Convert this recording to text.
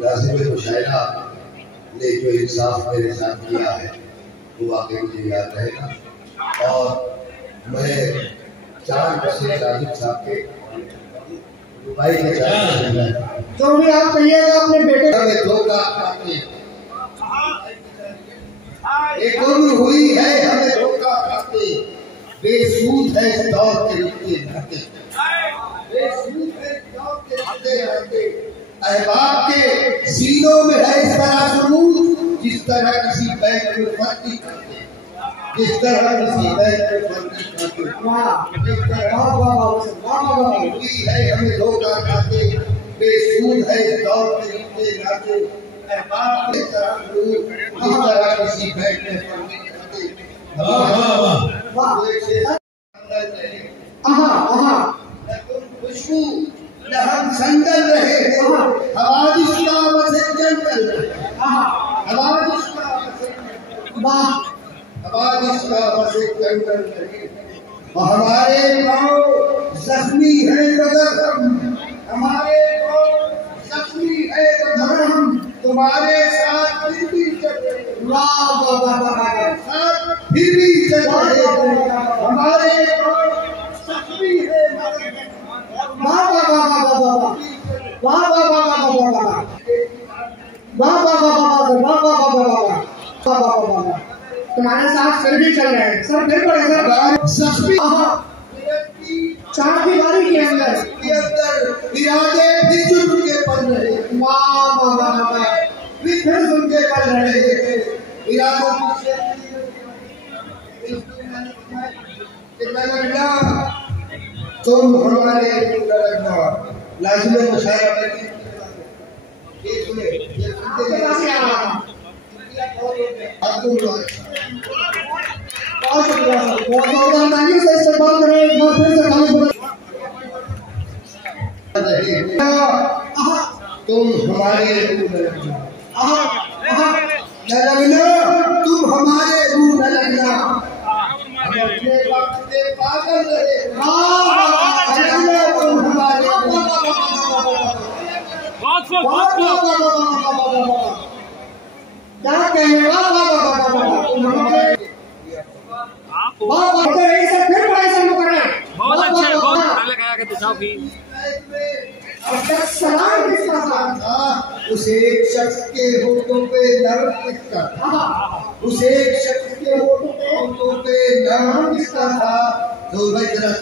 लाजिम मुशायरा ने जो इंसाफ मेरे साथ किया है वो वाकई मुझे याद रहेगा। और मैं 4 बसे जाहिद साहब के दुबई के तो भी आप कहिएगा अपने बेटे हमें धोखा खाते, एक उम्र हुई है हमें धोखा खाते, बेसूद है इस दौर के रुकते रहते, बेसूद है इस दौर के रुकते रहते। अहबाब के सीनों में है इस तरह सुरूर जिस तरह किसी बैंक में फर्जी करते, जिस तरह किसी बैंक में फर्जी करते। जिस तरह हुई है हमें धोखा खाते, बेसूद है इस दौर के रुकते रहते। अहबाब के तरह सुरूर जिस तरह किसी बैंक में फर्जी करते। खुशबू हम संगल रहे, हवादिश का बसे जंगल, हवादिश का बसे जंगल रहे। और हमारे पाँव जख्मी है मगर हमारे पाँव जख्मी है मगर हम तुम्हारे साथ फिर भी चल रहे, साथ फिर भी चल रहे। हमारे पाँव जख्मी है मगर तुम्हारे साथ फिर भी चल रहे हैं सर, फिर पड़े सर 4 दीवारी के अंदर इरादे फिर जुर्म के पड़ रहे, फिर जुर्म के पड़ रहे। इरादों तुम हमारे लाजिम मुशायरा तुम हमारे तुम हमारे रूह न लगना, अपने वक्त पे पागल रहे। क्या कहें फिर बड़ा शुरू करना। बहुत अच्छा, बहुत सलाम किसका था? उस एक शख्स के होठों पे नरम किसका था? उस एक शख्स के होठों पे नरम किसका था? तो भाई जरा